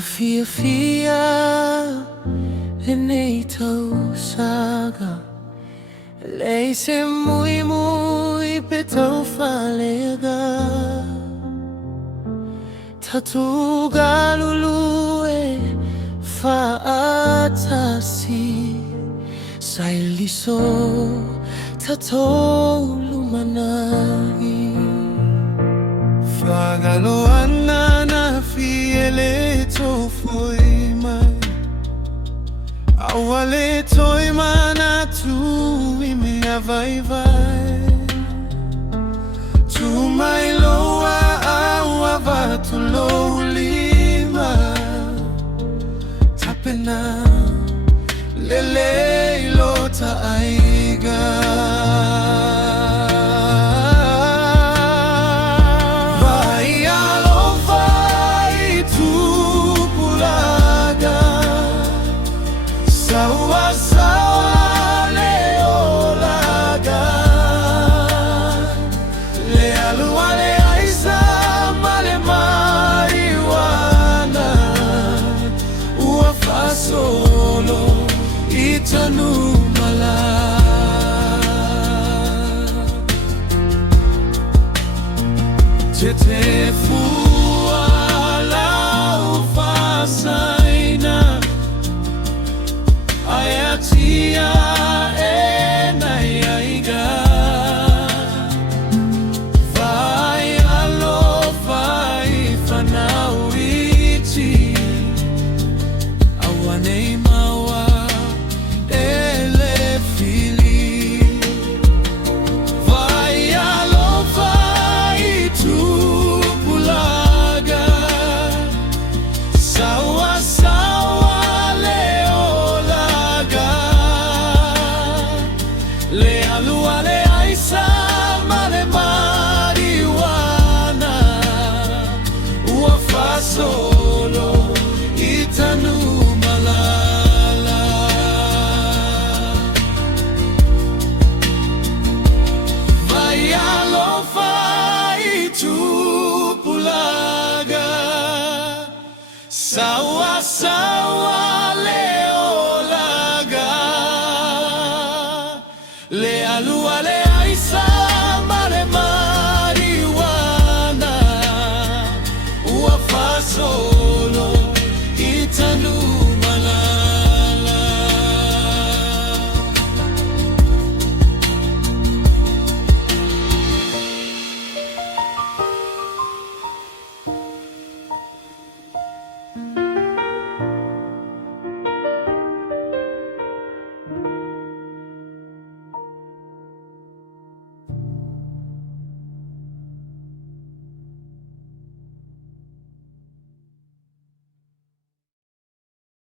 fia le nei tau saga lei se mui pe tau falega tatu galulu e faatasi sai liso tatou lumanagi fagalo anana fiele to foi mai awale toi mana tu me vai vai tu mai loa awa va tu lo lima tapena lele lota aiga solo itanu mala te fu